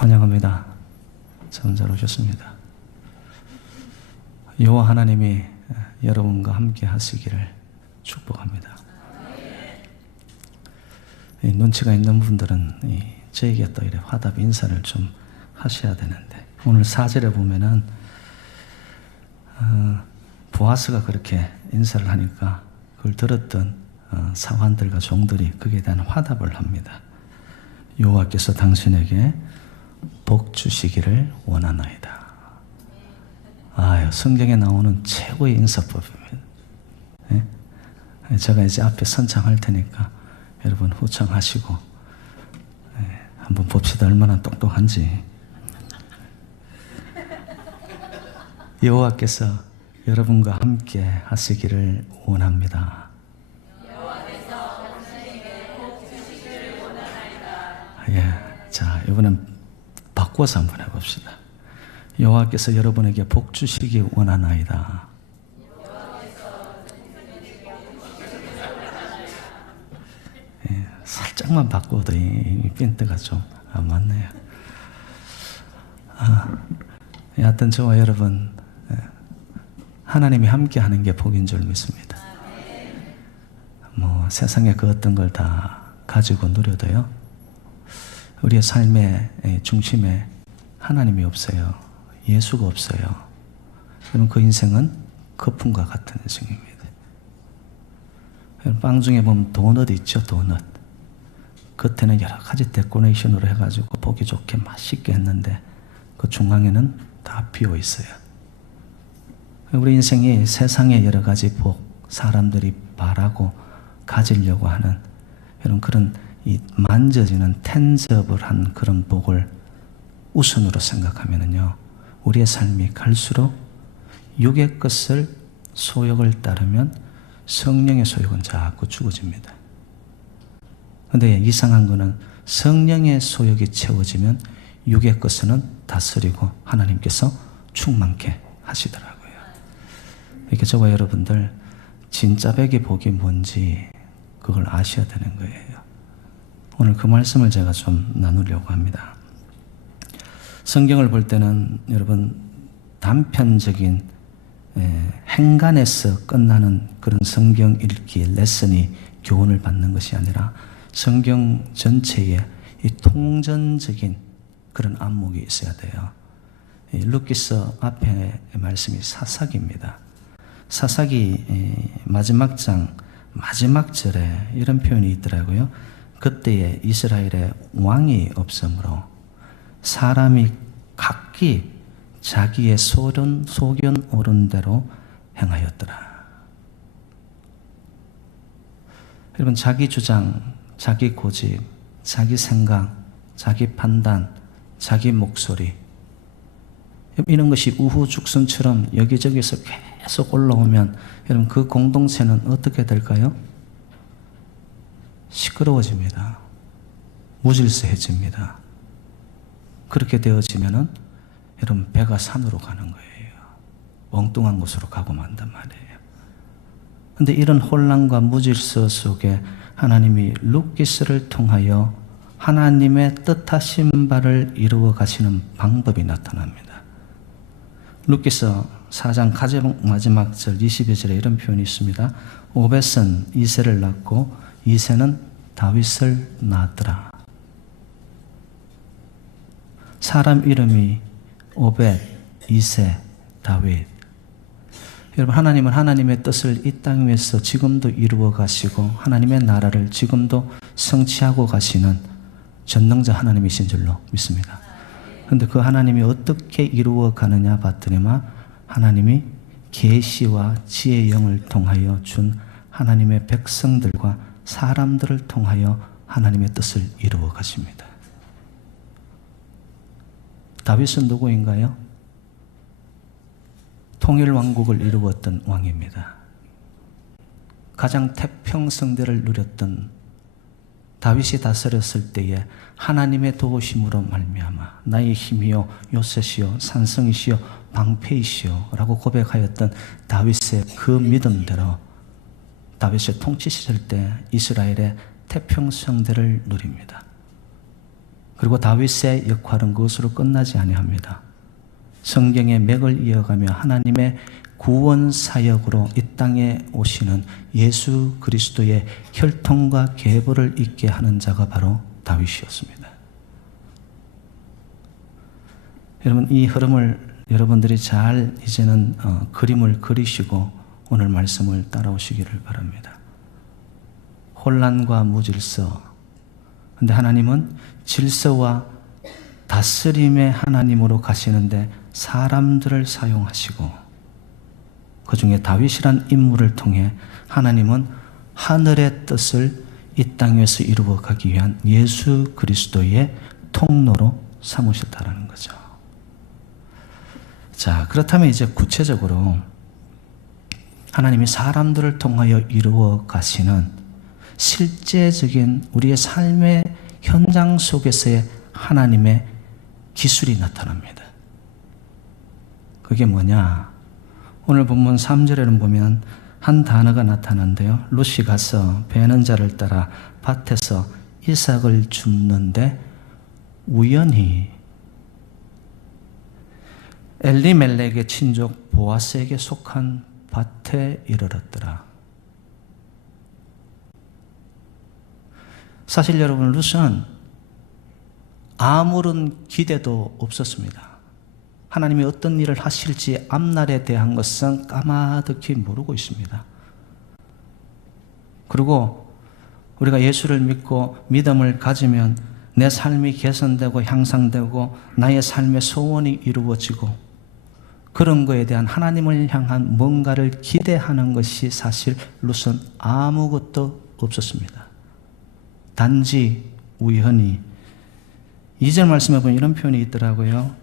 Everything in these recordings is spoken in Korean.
환영합니다. 참 잘 오셨습니다. 여호와 하나님이 여러분과 함께 하시기를 축복합니다. 눈치가 있는 분들은 저에게 또 이렇게 화답 인사를 좀 하셔야 되는데, 오늘 4절에 보면은 보아스가 그렇게 인사를 하니까 그걸 들었던 사환들과 종들이 거기에 대한 화답을 합니다. 여호와께서 당신에게 복 주시기를 원하나이다. 성경에 나오는 최고의 인사법입니다. 제가 이제 앞에 선창할 테니까 여러분 후청하시고 한번 봅시다. 얼마나 똑똑한지. 여호와께서 여러분과 함께 하시기를 원합니다. 여호와께서 당신에게 복 주시기를 원하나이다. 자, 이번엔 바꿔서 한번 해봅시다. 여호와께서 여러분에게 복 주시기 원하나이다. 살짝만 바꿔도 이 핀트가 좀 안 맞네요. 하여튼 저와 여러분, 하나님이 함께 하는 게 복인 줄 믿습니다. 세상에 그 어떤 걸 다 가지고 누려도요, 우리의 삶의 중심에 하나님이 없어요. 예수가 없어요. 그럼 그 인생은 거품과 같은 인생입니다. 빵 중에 보면 도넛 있죠, 도넛. 겉에는 여러 가지 데코레이션으로 해가지고 보기 좋게 맛있게 했는데 그 중앙에는 다 비어 있어요. 우리 인생이 세상의 여러 가지 복, 사람들이 바라고 가지려고 하는 그런 이 만져지는 텐저블한 그런 복을 우선으로 생각하면은요, 우리의 삶이 갈수록 육의 것을 소욕을 따르면 성령의 소욕은 자꾸 죽어집니다. 그런데 이상한 거는 성령의 소욕이 채워지면 육의 것은 다스리고 하나님께서 충만케 하시더라고요. 이렇게 저와 여러분들 진짜 백의 복이 뭔지 그걸 아셔야 되는 거예요. 오늘 그 말씀을 제가 좀 나누려고 합니다. 성경을 볼 때는 여러분 단편적인 행간에서 끝나는 그런 성경 읽기 레슨이 교훈을 받는 것이 아니라 성경 전체에 이 통전적인 그런 안목이 있어야 돼요. 루키서 앞에 말씀이 사사기입니다. 사사기 마지막 장 마지막 절에 이런 표현이 있더라고요. 그때에 이스라엘에 왕이 없으므로 사람이 각기 자기의 소견 옳은 대로 행하였더라. 여러분, 자기 주장, 자기 고집, 자기 생각, 자기 판단, 자기 목소리, 이런 것이 우후죽순처럼 여기저기서 계속 올라오면 여러분 그 공동체는 어떻게 될까요? 시끄러워집니다. 무질서해집니다. 그렇게 되어지면은 여러분 배가 산으로 가는 거예요. 엉뚱한 곳으로 가고 만단 말이에요. 그런데 이런 혼란과 무질서 속에 하나님이 루키스를 통하여 하나님의 뜻하신 바를 이루어 가시는 방법이 나타납니다. 루키서 4장 마지막 절 22절에 이런 표현이 있습니다. 오벳은 이새를 낳고 이새는 다윗을 낳았더라. 사람 이름이 오벳, 이새, 다윗. 여러분, 하나님은 하나님의 뜻을 이 땅 위에서 지금도 이루어 가시고 하나님의 나라를 지금도 성취하고 가시는 전능자 하나님이신 줄로 믿습니다. 그런데 그 하나님이 어떻게 이루어 가느냐 봤더니만 하나님이 계시와 지혜의 영을 통하여 준 하나님의 백성들과 사람들을 통하여 하나님의 뜻을 이루어 가십니다. 다윗은 누구인가요? 통일왕국을 이루었던 왕입니다. 가장 태평성대를 누렸던 다윗이 다스렸을 때에 하나님의 도우심으로 말미암아 나의 힘이요 요새시요 산성이시요 방패이시요 라고 고백하였던 다윗의 그 믿음대로 다윗의 통치 시절 때 이스라엘의 태평성대를 누립니다. 그리고 다윗의 역할은 그것으로 끝나지 아니합니다. 성경의 맥을 이어가며 하나님의 구원 사역으로 이 땅에 오시는 예수 그리스도의 혈통과 계보를 잇게 하는 자가 바로 다윗이었습니다. 여러분, 이 흐름을 여러분들이 잘 이제는 그림을 그리시고 오늘 말씀을 따라오시기를 바랍니다. 혼란과 무질서. 근데 하나님은 질서와 다스림의 하나님으로 가시는데 사람들을 사용하시고, 그 중에 다윗이란 인물을 통해 하나님은 하늘의 뜻을 이 땅에서 이루어 가기 위한 예수 그리스도의 통로로 삼으셨다라는 거죠. 자, 그렇다면 이제 구체적으로 하나님이 사람들을 통하여 이루어 가시는 실제적인 우리의 삶의 현장 속에서의 하나님의 기술이 나타납니다. 그게 뭐냐? 오늘 본문 3절에는 보면 한 단어가 나타나는데요. 룻이 가서 베는 자를 따라 밭에서 이삭을 줍는데 우연히 엘리멜렉의 친족 보아스에게 속한 밭에 이르렀더라. 사실 여러분, 룻은 아무런 기대도 없었습니다. 하나님이 어떤 일을 하실지 앞날에 대한 것은 까마득히 모르고 있습니다. 그리고 우리가 예수를 믿고 믿음을 가지면 내 삶이 개선되고 향상되고 나의 삶의 소원이 이루어지고, 그런 거에 대한 하나님을 향한 뭔가를 기대하는 것이 사실 룻은 아무것도 없었습니다. 단지 우연히 2절 말씀에 보면 이런 표현이 있더라고요.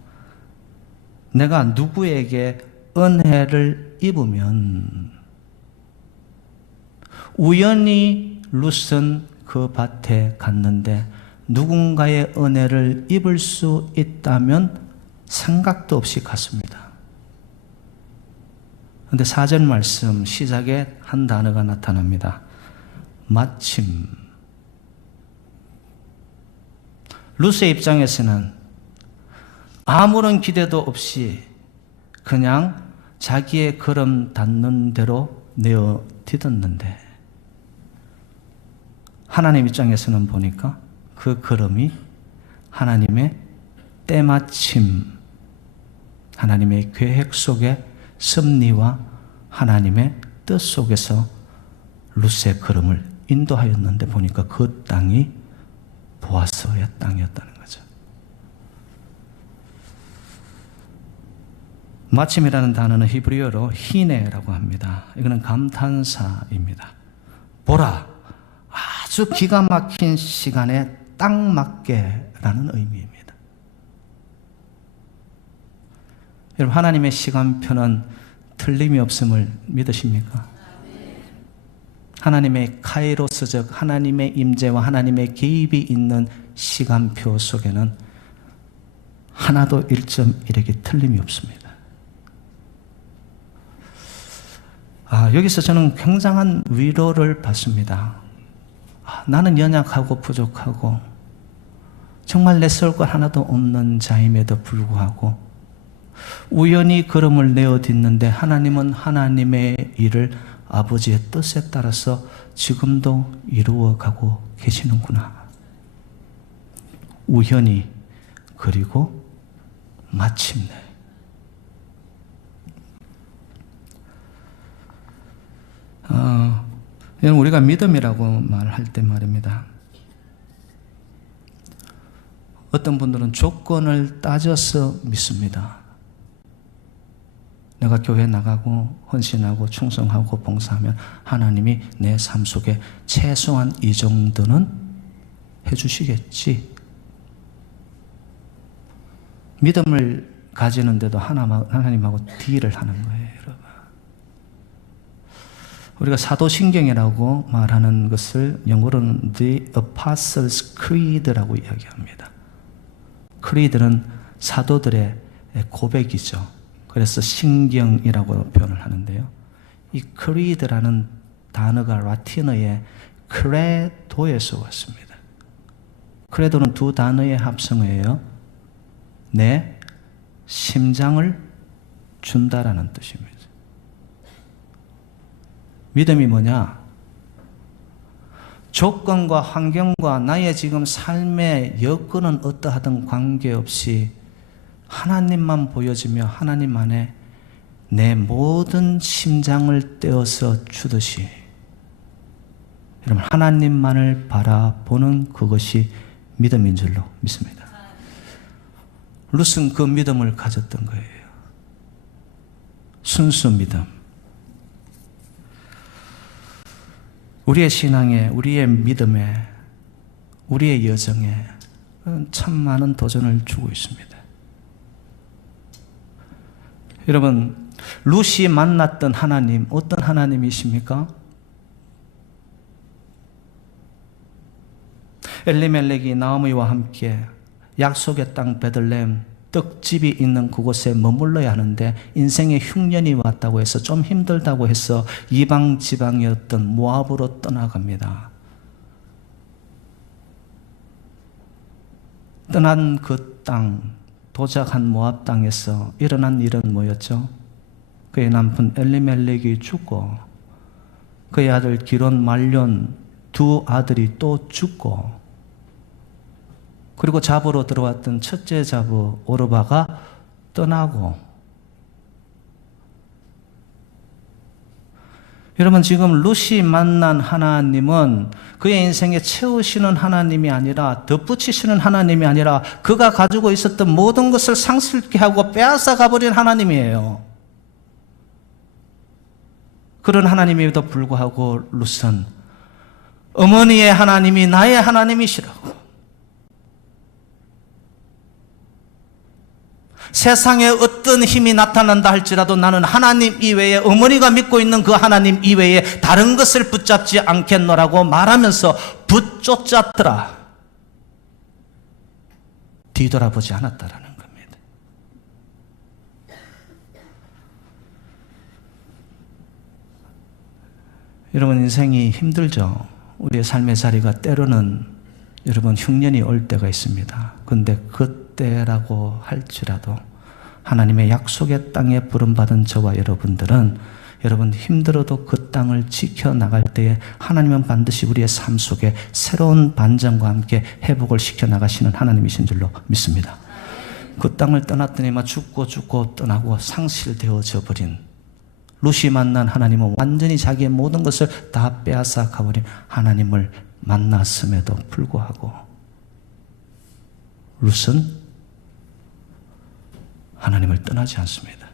내가 누구에게 은혜를 입으면, 우연히 룻은 그 밭에 갔는데 누군가의 은혜를 입을 수 있다면 생각도 없이 갔습니다. 그런데 4절 말씀 시작에 한 단어가 나타납니다. 마침. 룻의 입장에서는 아무런 기대도 없이 그냥 자기의 걸음 닿는 대로 내어 디뎠는데, 하나님 입장에서는 보니까 그 걸음이 하나님의 때마침, 하나님의 계획 속의 섭리와 하나님의 뜻 속에서 룻의 걸음을 인도하였는데, 보니까 그 땅이 보아스의 땅이었다는 거죠. 마침이라는 단어는 히브리어로 히네라고 합니다. 이거는 감탄사입니다. 보라, 아주 기가 막힌 시간에 딱 맞게라는 의미입니다. 여러분, 하나님의 시간표는 틀림이 없음을 믿으십니까? 하나님의 카이로스적 하나님의 임재와 하나님의 개입이 있는 시간표 속에는 하나도 1.1에게 틀림이 없습니다. 여기서 저는 굉장한 위로를 받습니다. 나는 연약하고 부족하고 정말 내세울 것 하나도 없는 자임에도 불구하고 우연히 걸음을 내어 딛는데 하나님은 하나님의 일을 아버지의 뜻에 따라서 지금도 이루어가고 계시는구나. 우연히, 그리고 마침내. 우리가 믿음이라고 말할 때 말입니다. 어떤 분들은 조건을 따져서 믿습니다. 내가 교회 나가고 헌신하고 충성하고 봉사하면 하나님이 내 삶 속에 최소한 이 정도는 해주시겠지. 믿음을 가지는데도 하나님하고 딜을 하는 거예요, 여러분. 우리가 사도신경이라고 말하는 것을 영어로는 The Apostles' Creed라고 이야기합니다. Creed는 사도들의 고백이죠. 그래서 신경이라고 표현을 하는데요. 이 Creed라는 단어가 라틴어의 credo에서 왔습니다. 크레도는 두 단어의 합성어예요. 내 심장을 준다라는 뜻입니다. 믿음이 뭐냐? 조건과 환경과 나의 지금 삶의 여건은 어떠하든 관계없이 하나님만 보여지며 하나님 안에 내 모든 심장을 떼어서 주듯이 여러분 하나님만을 바라보는 그것이 믿음인 줄로 믿습니다. 룻은 그 믿음을 가졌던 거예요. 순수 믿음. 우리의 신앙에, 우리의 믿음에, 우리의 여정에 참 많은 도전을 주고 있습니다. 여러분, 룻이 만났던 하나님, 어떤 하나님이십니까? 엘리멜렉이 나오미와 함께 약속의 땅 베들레헴 떡집이 있는 그곳에 머물러야 하는데 인생의 흉년이 왔다고 해서 좀 힘들다고 해서 이방 지방이었던 모압으로 떠나갑니다. 떠난 그 땅, 도착한 모압 땅에서 일어난 일은 뭐였죠? 그의 남편 엘리멜렉이 죽고 그의 아들 기론, 말론 두 아들이 또 죽고 그리고 잡으로 들어왔던 첫째 잡우 오르바가 떠나고 여러분 지금 룻이 만난 하나님은 그의 인생에 채우시는 하나님이 아니라 덧붙이시는 하나님이 아니라 그가 가지고 있었던 모든 것을 상실케 하고 빼앗아 가버린 하나님이에요. 그런 하나님에도 불구하고 룻은 어머니의 하나님이 나의 하나님이시라고 세상에 어떤 힘이 나타난다 할지라도 나는 하나님 이외에 어머니가 믿고 있는 그 하나님 이외에 다른 것을 붙잡지 않겠노라고 말하면서 붙쫓았더라. 뒤돌아보지 않았다라는 겁니다. 여러분 인생이 힘들죠. 우리의 삶의 자리가 때로는 여러분 흉년이 올 때가 있습니다. 그런데 그때라고 할지라도 하나님의 약속의 땅에 부름받은 저와 여러분들은 여러분 힘들어도 그 땅을 지켜나갈 때에 하나님은 반드시 우리의 삶 속에 새로운 반전과 함께 회복을 시켜나가시는 하나님이신 줄로 믿습니다. 그 땅을 떠났더니 막 죽고 떠나고 상실되어져 버린 룻이 만난 하나님은 완전히 자기의 모든 것을 다 빼앗아 가버린 하나님을 만났음에도 불구하고 룻은 하나님을 떠나지 않습니다.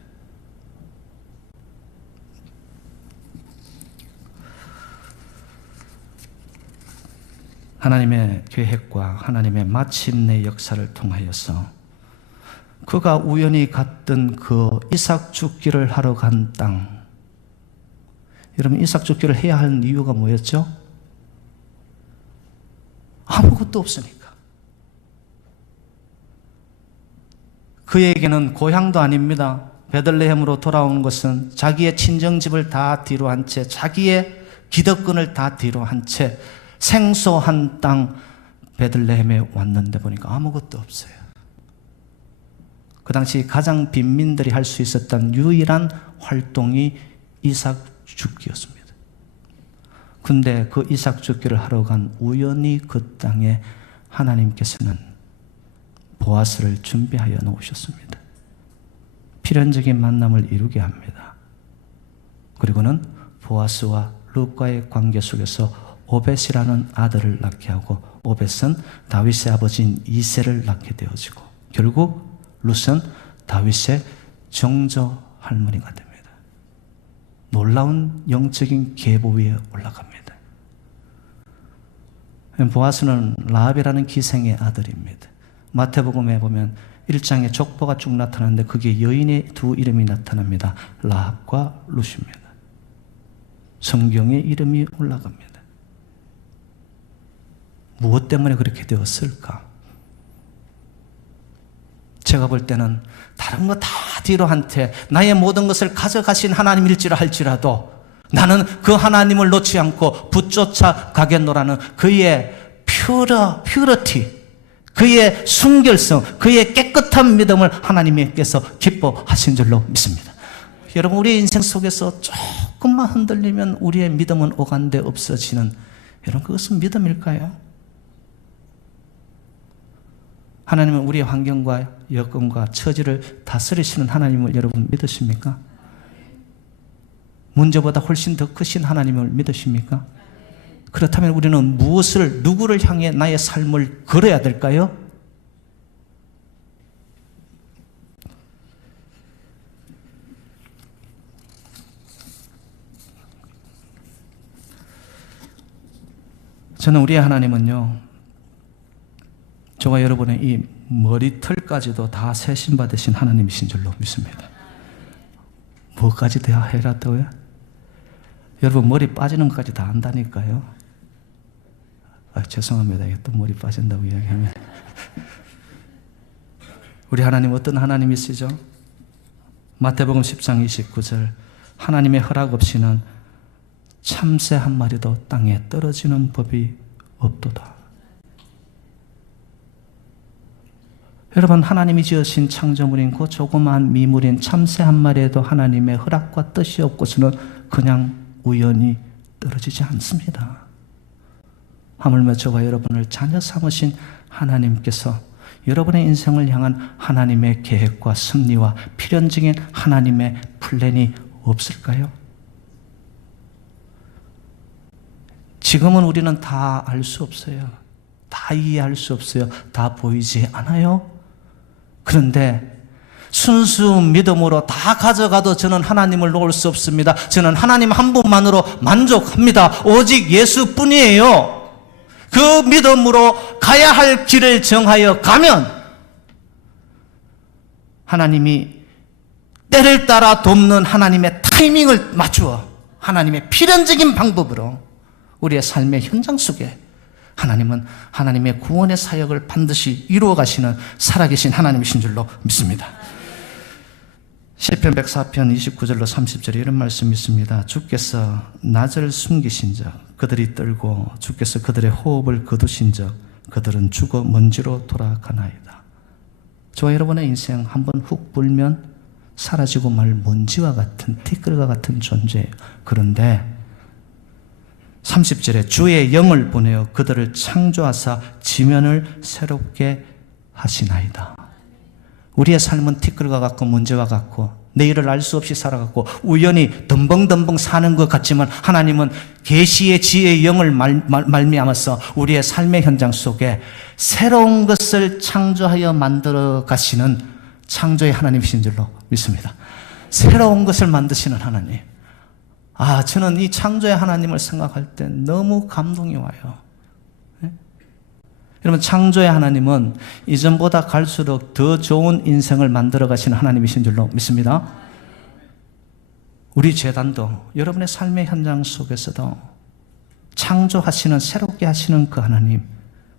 하나님의 계획과 하나님의 마침내 역사를 통하여서 그가 우연히 갔던 그 이삭 죽기를 하러 간 땅, 여러분 이삭 죽기를 해야 하는 이유가 뭐였죠? 아무것도 없으니까. 그에게는 고향도 아닙니다. 베들레헴으로 돌아온 것은 자기의 친정집을 다 뒤로 한 채, 자기의 기득권을 다 뒤로 한 채 생소한 땅 베들레헴에 왔는데 보니까 아무것도 없어요. 그 당시 가장 빈민들이 할 수 있었던 유일한 활동이 이삭 죽기였습니다. 근데 그 이삭 죽기를 하러 간 우연히 그 땅에 하나님께서는 보아스를 준비하여 놓으셨습니다. 필연적인 만남을 이루게 합니다. 그리고는 보아스와 룻과의 관계 속에서 오벳이라는 아들을 낳게 하고 오벳은 다윗의 아버지인 이새를 낳게 되어지고 결국 룻은 다윗의 정조 할머니가 됩니다. 놀라운 영적인 계보 위에 올라갑니다. 보아스는 라합이라는 기생의 아들입니다. 마태복음에 보면 1장에 족보가 쭉 나타나는데 그게 여인의 두 이름이 나타납니다. 라합과 룻입니다. 성경에 이름이 올라갑니다. 무엇 때문에 그렇게 되었을까? 제가 볼 때는 다른 거 다 뒤로 한 채 나의 모든 것을 가져가신 하나님일지라 할지라도 나는 그 하나님을 놓지 않고 붙쫓아 가겠노라는 그의 퓨러티, 그의 순결성, 그의 깨끗한 믿음을 하나님께서 기뻐하신 줄로 믿습니다. 여러분, 우리 인생 속에서 조금만 흔들리면 우리의 믿음은 오간데 없어지는, 여러분, 그것은 믿음일까요? 하나님은 우리의 환경과 여건과 처지를 다스리시는 하나님을 여러분 믿으십니까? 문제보다 훨씬 더 크신 하나님을 믿으십니까? 그렇다면 우리는 누구를 향해 나의 삶을 걸어야 될까요? 저는 우리의 하나님은요, 저와 여러분의 이 머리털까지도 다 세심받으신 하나님이신 줄로 믿습니다. 뭐까지 다 해라도요? 여러분, 머리 빠지는 것까지 다 안다니까요. 죄송합니다. 또 머리 빠진다고 이야기하면. 우리 하나님 어떤 하나님이시죠? 마태복음 10장 29절, 하나님의 허락 없이는 참새 한 마리도 땅에 떨어지는 법이 없도다. 여러분, 하나님이 지으신 창조물인 그 조그마한 미물인 참새 한 마리에도 하나님의 허락과 뜻이 없고서는 그냥 우연히 떨어지지 않습니다. 하물며 저와 여러분을 자녀 삼으신 하나님께서 여러분의 인생을 향한 하나님의 계획과 섭리와 필연적인 하나님의 플랜이 없을까요? 지금은 우리는 다 알 수 없어요. 다 이해할 수 없어요. 다 보이지 않아요. 그런데 순수 믿음으로 다 가져가도 저는 하나님을 놓을 수 없습니다. 저는 하나님 한 분만으로 만족합니다. 오직 예수뿐이에요. 그 믿음으로 가야 할 길을 정하여 가면 하나님이 때를 따라 돕는 하나님의 타이밍을 맞추어 하나님의 필연적인 방법으로 우리의 삶의 현장 속에 하나님은 하나님의 구원의 사역을 반드시 이루어 가시는 살아계신 하나님이신 줄로 믿습니다. 시편 104편 29절로 30절에 이런 말씀이 있습니다. 주께서 낯을 숨기신 적 그들이 떨고 주께서 그들의 호흡을 거두신 적 그들은 죽어 먼지로 돌아가나이다. 저와 여러분의 인생 한번 훅 불면 사라지고 말 먼지와 같은 티끌과 같은 존재예요. 그런데 30절에 주의 영을 보내어 그들을 창조하사 지면을 새롭게 하시나이다. 우리의 삶은 티끌과 같고 문제와 같고 내일을 알 수 없이 살아갔고 우연히 덤벙덤벙 사는 것 같지만 하나님은 계시의 지혜의 영을 말미암아서 우리의 삶의 현장 속에 새로운 것을 창조하여 만들어 가시는 창조의 하나님이신 줄로 믿습니다. 새로운 것을 만드시는 하나님. 저는 이 창조의 하나님을 생각할 때 너무 감동이 와요. 여러분, 창조의 하나님은 이전보다 갈수록 더 좋은 인생을 만들어 가시는 하나님이신 줄로 믿습니다. 우리 재단도 여러분의 삶의 현장 속에서도 창조하시는, 새롭게 하시는 그 하나님,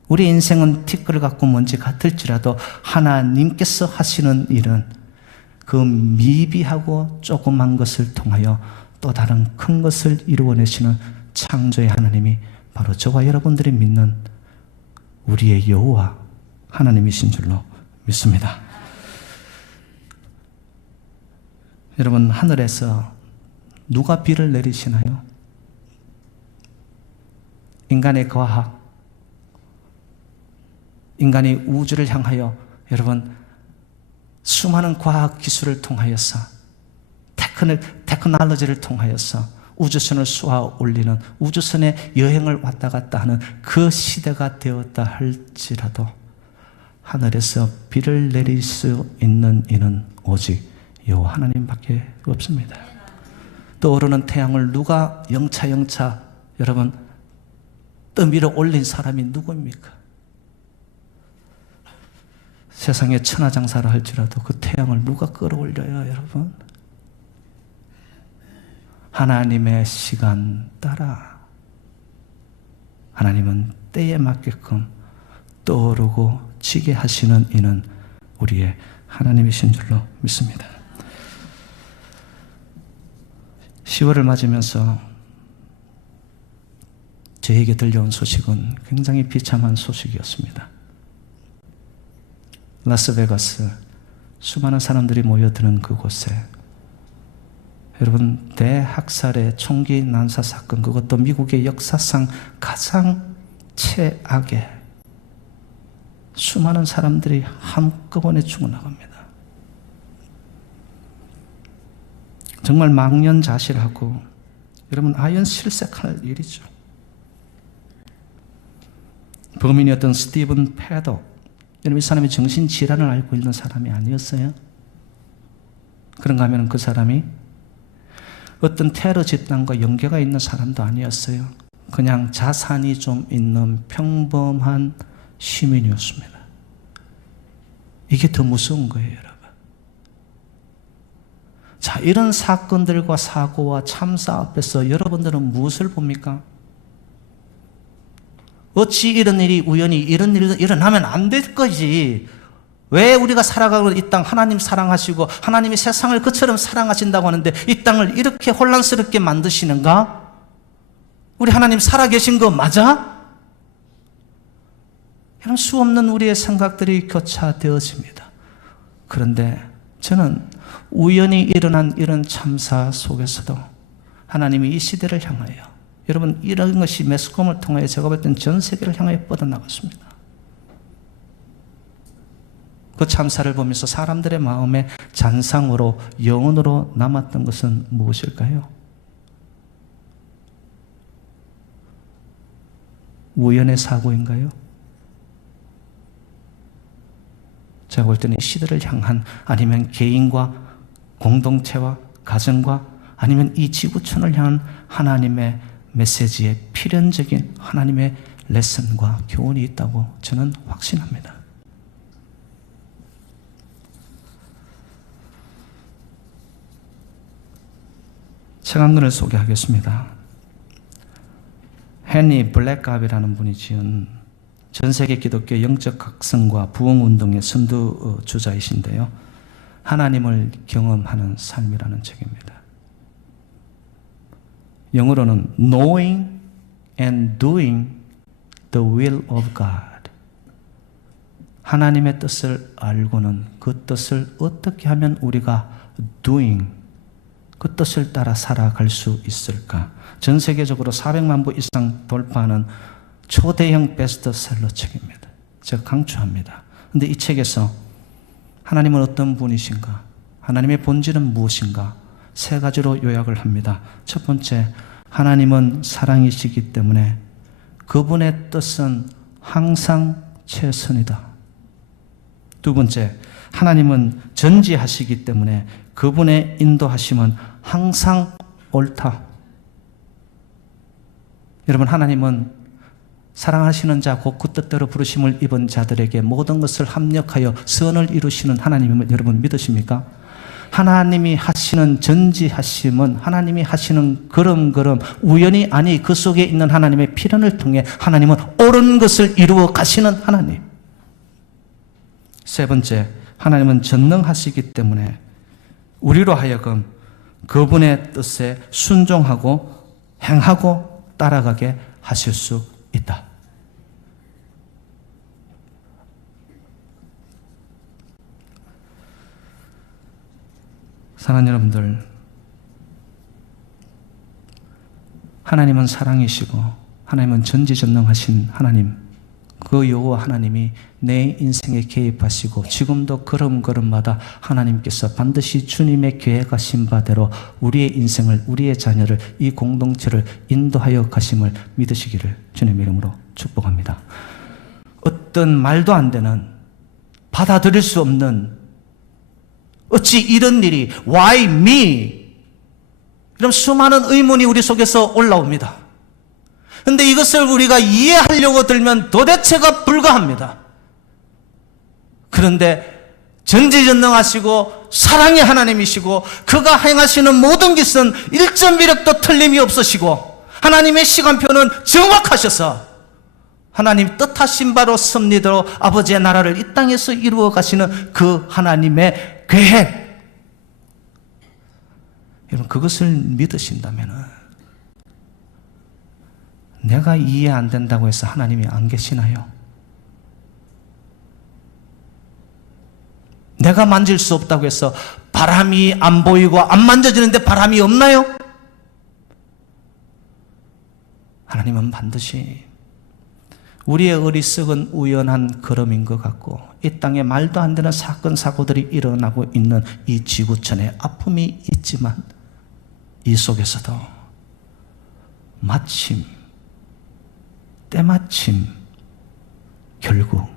우리 인생은 티끌 같고 먼지 같을지라도 하나님께서 하시는 일은 그 미비하고 조그만 것을 통하여 또 다른 큰 것을 이루어내시는 창조의 하나님이 바로 저와 여러분들이 믿는 우리의 여호와 하나님이신 줄로 믿습니다. 여러분, 하늘에서 누가 비를 내리시나요? 인간의 과학, 인간이 우주를 향하여 여러분 수많은 과학 기술을 통하여서 테크놀로지를 통하여서 우주선을 쏘아 올리는 우주선의 여행을 왔다 갔다 하는 그 시대가 되었다 할지라도 하늘에서 비를 내릴 수 있는 이는 오직 여호와 하나님밖에 없습니다. 떠오르는 태양을 누가 영차 여러분 떠밀어 올린 사람이 누구입니까? 세상에 천하장사를 할지라도 그 태양을 누가 끌어올려요, 여러분? 하나님의 시간 따라 하나님은 때에 맞게끔 떠오르고 지게 하시는 이는 우리의 하나님이신 줄로 믿습니다. 10월을 맞으면서 저에게 들려온 소식은 굉장히 비참한 소식이었습니다. 라스베가스, 수많은 사람들이 모여드는 그곳에 여러분, 대학살의 총기 난사 사건, 그것도 미국의 역사상 가장 최악의 수많은 사람들이 한꺼번에 죽어나갑니다. 정말 망연자실하고 여러분, 아연실색할 일이죠. 범인이었던 스티븐 패독, 여러분, 이 사람이 정신질환을 앓고 있는 사람이 아니었어요? 그런가 하면 그 사람이 어떤 테러 집단과 연계가 있는 사람도 아니었어요. 그냥 자산이 좀 있는 평범한 시민이었습니다. 이게 더 무서운 거예요, 여러분. 자, 이런 사건들과 사고와 참사 앞에서 여러분들은 무엇을 봅니까? 어찌 이런 일이 우연히 이런 일이 일어나면 안 될 거지. 왜 우리가 살아가고 이 땅 하나님 사랑하시고 하나님이 세상을 그처럼 사랑하신다고 하는데 이 땅을 이렇게 혼란스럽게 만드시는가? 우리 하나님 살아계신 거 맞아? 이런 수없는 우리의 생각들이 교차되어집니다. 그런데 저는 우연히 일어난 이런 참사 속에서도 하나님이 이 시대를 향하여, 여러분, 이런 것이 매스컴을 통하여 제가 볼 땐 전 세계를 향하여 뻗어나갔습니다. 그 참사를 보면서 사람들의 마음에 잔상으로, 영혼으로 남았던 것은 무엇일까요? 우연의 사고인가요? 제가 볼 때는 이 시대를 향한, 아니면 개인과 공동체와 가정과, 아니면 이 지구촌을 향한 하나님의 메시지의 필연적인 하나님의 레슨과 교훈이 있다고 저는 확신합니다. 책 한 권을 소개하겠습니다. 헨리 블랙갑이라는 분이 지은 전 세계 기독교 영적 각성과 부흥운동의 선두주자이신데요. 하나님을 경험하는 삶이라는 책입니다. 영어로는 Knowing and Doing the Will of God. 하나님의 뜻을 알고는 그 뜻을 어떻게 하면 우리가 doing, 그 뜻을 따라 살아갈 수 있을까? 전 세계적으로 400만 부 이상 돌파하는 초대형 베스트셀러 책입니다. 제가 강추합니다. 그런데 이 책에서 하나님은 어떤 분이신가? 하나님의 본질은 무엇인가? 세 가지로 요약을 합니다. 첫 번째, 하나님은 사랑이시기 때문에 그분의 뜻은 항상 최선이다. 두 번째, 하나님은 전지하시기 때문에 그분의 인도하심은 항상 옳다. 여러분, 하나님은 사랑하시는 자, 곧 그 뜻대로 부르심을 입은 자들에게 모든 것을 합력하여 선을 이루시는 하나님임을 여러분 믿으십니까? 하나님이 하시는 전지하심은, 하나님이 하시는 걸음걸음, 우연히 아니 그 속에 있는 하나님의 필연을 통해 하나님은 옳은 것을 이루어 가시는 하나님. 세 번째, 하나님은 전능하시기 때문에 우리로 하여금 그분의 뜻에 순종하고 행하고 따라가게 하실 수 있다. 사랑하는 여러분들, 하나님은 사랑이시고 하나님은 전지전능하신 하나님, 그 여호와 하나님이 내 인생에 개입하시고 지금도 걸음걸음마다 하나님께서 반드시 주님의 계획하신 바대로 우리의 인생을, 우리의 자녀를, 이 공동체를 인도하여 가심을 믿으시기를 주님의 이름으로 축복합니다. 어떤 말도 안 되는, 받아들일 수 없는, 어찌 이런 일이, why me? 이런 수많은 의문이 우리 속에서 올라옵니다. 그런데 이것을 우리가 이해하려고 들면 도대체가 불가합니다. 그런데 전지전능하시고 사랑의 하나님이시고 그가 행하시는 모든 것은 1.1획도 틀림이 없으시고 하나님의 시간표는 정확하셔서 하나님 뜻하신 바로 섭리대로 아버지의 나라를 이 땅에서 이루어 가시는 그 하나님의 계획, 여러분, 그것을 믿으신다면 내가 이해 안 된다고 해서 하나님이 안 계시나요? 내가 만질 수 없다고 해서 바람이 안 보이고 안 만져지는데 바람이 없나요? 하나님은 반드시 우리의 어리석은 우연한 걸음인 것 같고 이 땅에 말도 안 되는 사건 사고들이 일어나고 있는 이 지구촌에 아픔이 있지만 이 속에서도 마침 때마침 결국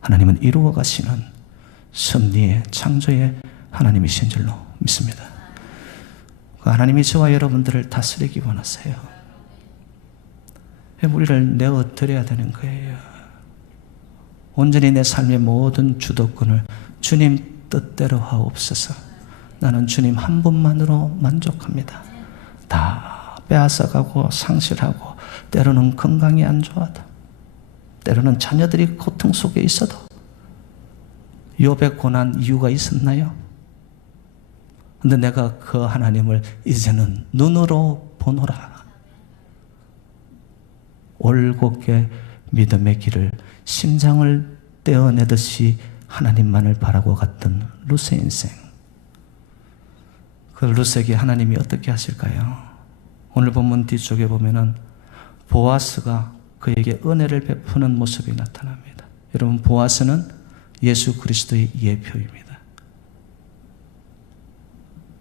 하나님은 이루어 가시는 섭리의 창조의 하나님이신 줄로 믿습니다. 하나님이 저와 여러분들을 다스리기 원하세요. 우리를 내어드려야 되는 거예요. 온전히 내 삶의 모든 주도권을 주님 뜻대로 하옵소서. 나는 주님 한 분만으로 만족합니다. 다 빼앗아가고 상실하고 때로는 건강이 안 좋아도 때로는 자녀들이 고통 속에 있어도 욥의 고난 이유가 있었나요? 근데 내가 그 하나님을 이제는 눈으로 보노라. 올곧게 믿음의 길을 심장을 떼어내듯이 하나님만을 바라고 갔던 룻의 인생. 그 룻에게 하나님이 어떻게 하실까요? 오늘 본문 뒤쪽에 보면은 보아스가 그에게 은혜를 베푸는 모습이 나타납니다. 여러분, 보아스는 예수 그리스도의 예표입니다.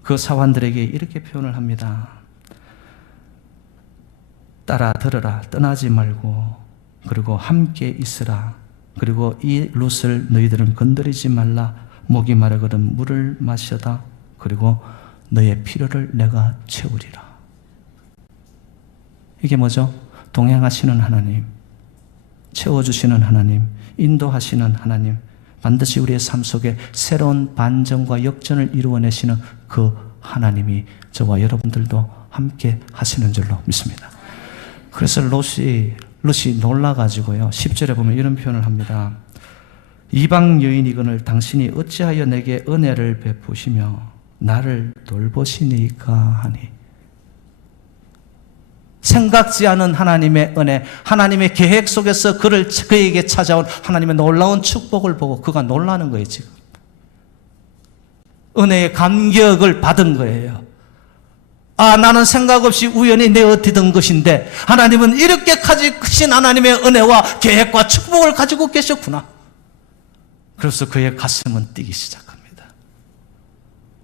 그 사환들에게 이렇게 표현을 합니다. 따라 들으라, 떠나지 말고, 그리고 함께 있으라. 그리고 이 룻을 너희들은 건드리지 말라. 목이 마르거든 물을 마셔다. 그리고 너의 필요를 내가 채우리라. 이게 뭐죠? 동행하시는 하나님, 채워주시는 하나님, 인도하시는 하나님, 반드시 우리의 삶 속에 새로운 반전과 역전을 이루어내시는 그 하나님이 저와 여러분들도 함께 하시는 줄로 믿습니다. 그래서 룻이 놀라가지고요, 10절에 보면 이런 표현을 합니다. 이방 여인이거늘 당신이 어찌하여 내게 은혜를 베푸시며 나를 돌보시니까 하니. 생각지 않은 하나님의 은혜, 하나님의 계획 속에서 그에게 찾아온 하나님의 놀라운 축복을 보고 그가 놀라는 거예요. 지금 은혜의 감격을 받은 거예요. 아, 나는 생각 없이 우연히 내어드던 것인데 하나님은 이렇게 가지신 하나님의 은혜와 계획과 축복을 가지고 계셨구나. 그래서 그의 가슴은 뛰기 시작합니다.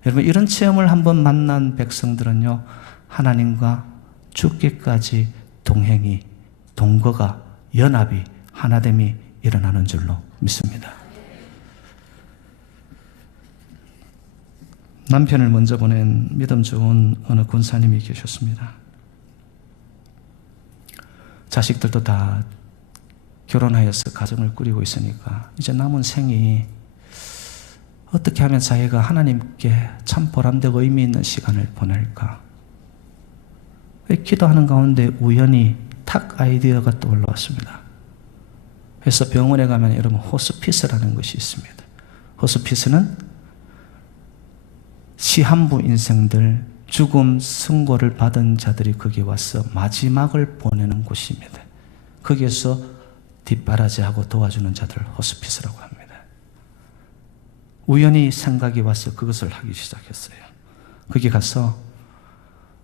여러분, 이런 체험을 한번 만난 백성들은요, 하나님과 죽기까지 동행이, 동거가, 연합이, 하나됨이 일어나는 줄로 믿습니다. 남편을 먼저 보낸 믿음 좋은 어느 군사님이 계셨습니다. 자식들도 다 결혼하여서 가정을 꾸리고 있으니까 이제 남은 생이 어떻게 하면 자기가 하나님께 참 보람되고 의미 있는 시간을 보낼까? 기도하는 가운데 우연히 탁 아이디어가 떠올라왔습니다. 그래서 병원에 가면 여러분 호스피스라는 것이 있습니다. 호스피스는 시한부 인생들, 죽음 선고를 받은 자들이 거기에 와서 마지막을 보내는 곳입니다. 거기에서 뒷바라지하고 도와주는 자들을 호스피스라고 합니다. 우연히 생각이 와서 그것을 하기 시작했어요. 거기 가서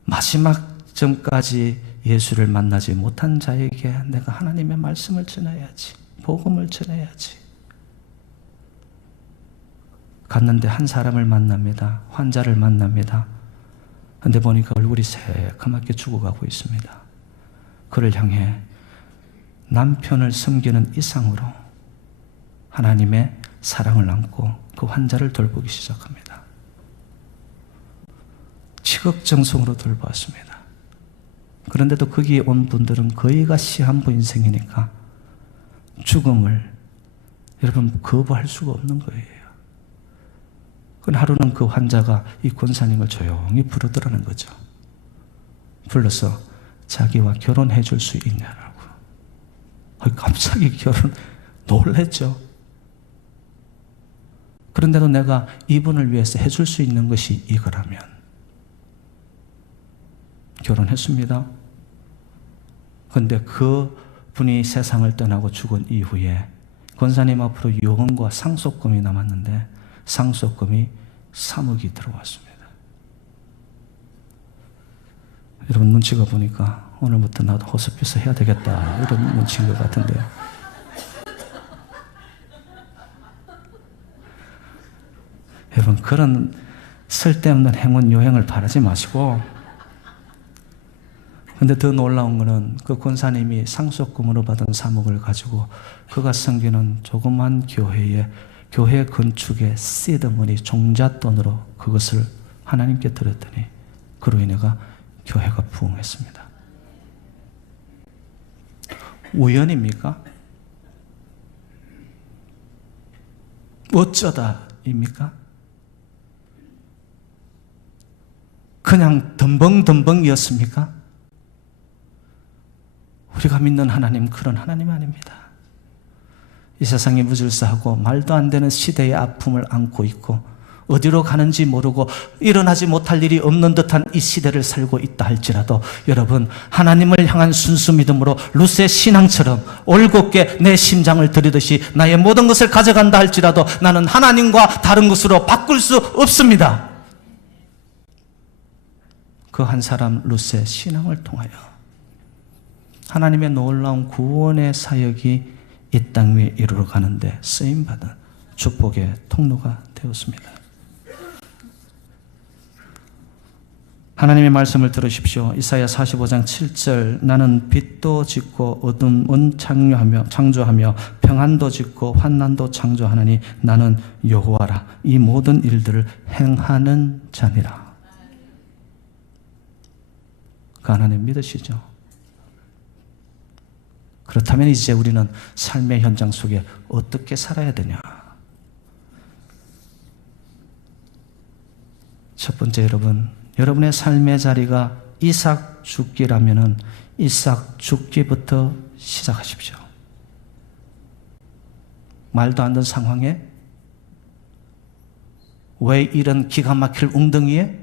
마지막 전까지 예수를 만나지 못한 자에게 내가 하나님의 말씀을 전해야지, 복음을 전해야지. 갔는데 한 사람을 만납니다. 환자를 만납니다. 그런데 보니까 얼굴이 새까맣게 죽어가고 있습니다. 그를 향해 남편을 섬기는 이상으로 하나님의 사랑을 안고 그 환자를 돌보기 시작합니다. 지극정성으로 돌보았습니다. 그런데도 거기에 온 분들은 거의가 시한부 인생이니까 죽음을 여러분 거부할 수가 없는 거예요. 하루는 그 환자가 이 권사님을 조용히 부르더라는 거죠. 불러서 자기와 결혼해 줄 수 있냐라고. 갑자기 놀랬죠. 그런데도 내가 이분을 위해서 해줄 수 있는 것이 이거라면 결혼했습니다. 그런데 그 분이 세상을 떠나고 죽은 이후에 권사님 앞으로 유언과 상속금이 남았는데 상속금이 3억이 들어왔습니다. 여러분 눈치가 보니까 오늘부터 나도 호스피스 해야 되겠다 이런 눈치인 것 같은데요. 여러분 그런 쓸데없는 행운 요행을 바라지 마시고, 근데 더 놀라운 거는 그 권사님이 상속금으로 받은 3억을 가지고 그가 섬기는 조그만 교회 건축의 시드머니 종잣돈으로 그것을 하나님께 드렸더니 그로 인해가 교회가 부흥했습니다. 우연입니까? 어쩌다입니까? 그냥 덤벙덤벙이었습니까? 우리가 믿는 하나님 그런 하나님 아닙니다. 이 세상이 무질서하고 말도 안 되는 시대의 아픔을 안고 있고 어디로 가는지 모르고 일어나지 못할 일이 없는 듯한 이 시대를 살고 있다 할지라도 여러분 하나님을 향한 순수 믿음으로 루스의 신앙처럼 올곧게 내 심장을 들이듯이 나의 모든 것을 가져간다 할지라도 나는 하나님과 다른 것으로 바꿀 수 없습니다. 그 한 사람 루스의 신앙을 통하여 하나님의 놀라운 구원의 사역이 이 땅 위에 이루어 가는데 쓰임받은 축복의 통로가 되었습니다. 하나님의 말씀을 들으십시오. 이사야 45장 7절 나는 빛도 짓고 어둠은 창조하며 평안도 짓고 환난도 창조하나니 나는 여호와라 이 모든 일들을 행하는 자니라. 그 하나님 믿으시죠? 그렇다면 이제 우리는 삶의 현장 속에 어떻게 살아야 되냐? 첫 번째 여러분의 삶의 자리가 이삭 죽기라면은 이삭 죽기부터 시작하십시오. 말도 안 되는 상황에 왜 이런 기가 막힐 웅덩이에?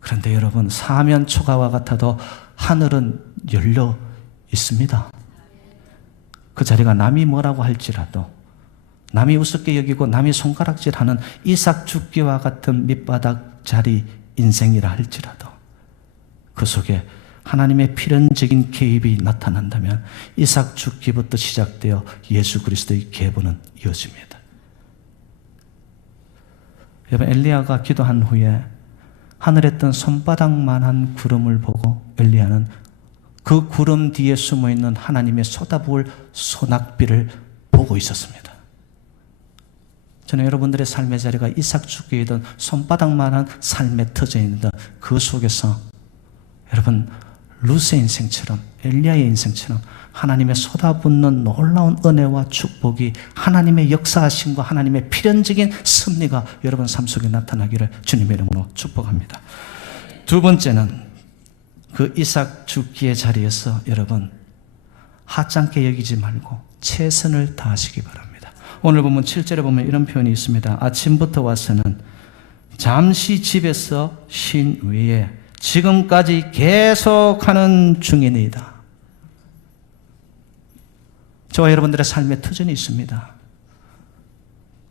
그런데 여러분 사면 초가와 같아도 하늘은 열려 있습니다. 그 자리가 남이 뭐라고 할지라도 남이 우습게 여기고 남이 손가락질하는 이삭 죽기와 같은 밑바닥 자리 인생이라 할지라도 그 속에 하나님의 필연적인 개입이 나타난다면 이삭 죽기부터 시작되어 예수 그리스도의 계보는 이어집니다. 여러분 엘리야가 기도한 후에 하늘에 뜬 손바닥만한 구름을 보고 엘리야는 그 구름 뒤에 숨어있는 하나님의 쏟아부을 소낙비를 보고 있었습니다. 저는 여러분들의 삶의 자리가 이삭 죽기이든 손바닥만한 삶에 터져 있는 그 속에서 여러분 루스의 인생처럼 엘리야의 인생처럼 하나님의 쏟아붓는 놀라운 은혜와 축복이 하나님의 역사하심과 하나님의 필연적인 섭리가 여러분 삶 속에 나타나기를 주님의 이름으로 축복합니다. 두 번째는 그 이삭 죽기의 자리에서 여러분 하찮게 여기지 말고 최선을 다하시기 바랍니다. 오늘 보면 7절에 보면 이런 표현이 있습니다. 아침부터 와서는 잠시 집에서 쉰 후에 지금까지 계속하는 중이니이다. 저와 여러분들의 삶에 터전이 있습니다.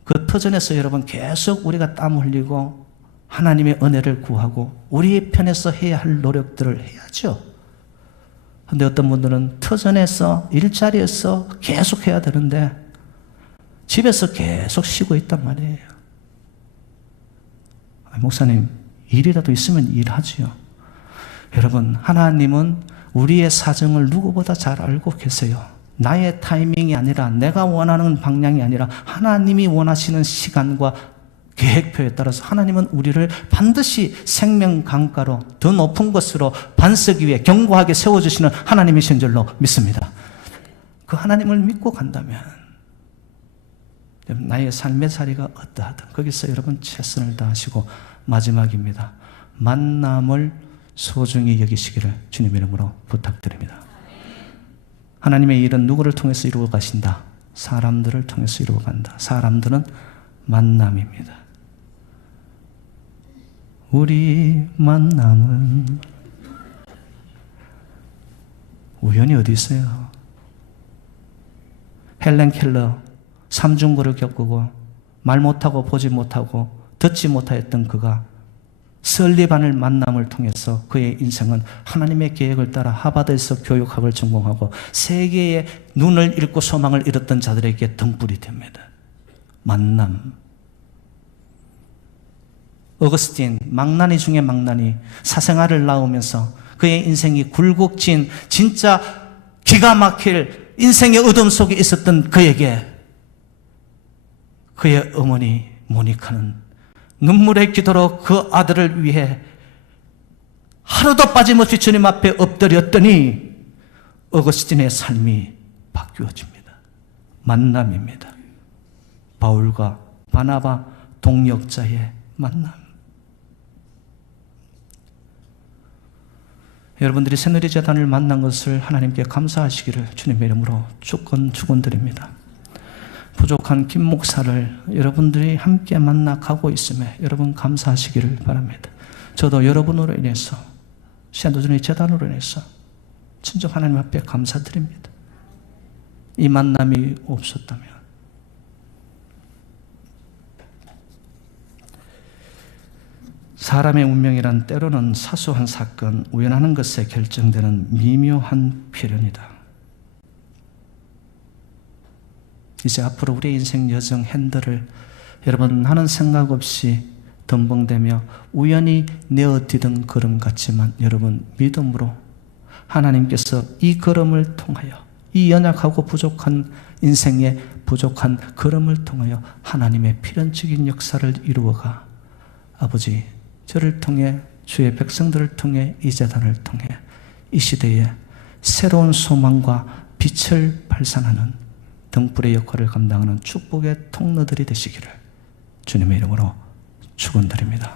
그 터전에서 여러분 계속 우리가 땀 흘리고 하나님의 은혜를 구하고 우리의 편에서 해야 할 노력들을 해야죠. 그런데 어떤 분들은 터전에서 일자리에서 계속 해야 되는데 집에서 계속 쉬고 있단 말이에요. 목사님 일이라도 있으면 일하지요. 여러분 하나님은 우리의 사정을 누구보다 잘 알고 계세요. 나의 타이밍이 아니라 내가 원하는 방향이 아니라 하나님이 원하시는 시간과 계획표에 따라서 하나님은 우리를 반드시 생명 강가로 더 높은 것으로 반석 위에 견고하게 세워주시는 하나님이신 줄로 믿습니다. 그 하나님을 믿고 간다면 나의 삶의 자리가 어떠하든 거기서 여러분 최선을 다하시고 마지막입니다. 만남을 소중히 여기시기를 주님의 이름으로 부탁드립니다. 하나님의 일은 누구를 통해서 이루어 가신다? 사람들을 통해서 이루어 간다. 사람들은 만남입니다. 우리 만남은 우연이 어디 있어요? 헬렌 켈러 3중고를 겪고 말 못하고 보지 못하고 듣지 못하였던 그가 설리반을 만남을 통해서 그의 인생은 하나님의 계획을 따라 하버드에서 교육학을 전공하고 세계의 눈을 잃고 소망을 잃었던 자들에게 등불이 됩니다. 만남. 어거스틴, 망나니 중에 망나니, 사생아를 낳으면서 그의 인생이 굴곡진 진짜 기가 막힐 인생의 어둠 속에 있었던 그에게 그의 어머니 모니카는 눈물의 기도로 그 아들을 위해 하루도 빠짐없이 주님 앞에 엎드렸더니 어거스틴의 삶이 바뀌어집니다. 만남입니다. 바울과 바나바 동역자의 만남. 여러분들이 새누리 재단을 만난 것을 하나님께 감사하시기를 주님의 이름으로 축원드립니다. 부족한 김 목사를 여러분들이 함께 만나 가고 있음에 여러분 감사하시기를 바랍니다. 저도 여러분으로 인해서 신도전의 재단으로 인해서 진정 하나님 앞에 감사드립니다. 이 만남이 없었다면 사람의 운명이란 때로는 사소한 사건, 우연하는 것에 결정되는 미묘한 필연이다. 이제 앞으로 우리 인생 여정 핸들을 여러분 하는 생각 없이 덤벙대며 우연히 내어디든 걸음 같지만 여러분 믿음으로 하나님께서 이 걸음을 통하여 이 연약하고 부족한 인생의 부족한 걸음을 통하여 하나님의 필연적인 역사를 이루어가 아버지 저를 통해 주의 백성들을 통해 이 재단을 통해 이 시대에 새로운 소망과 빛을 발산하는 등불의 역할을 감당하는 축복의 통로들이 되시기를 주님의 이름으로 축원드립니다.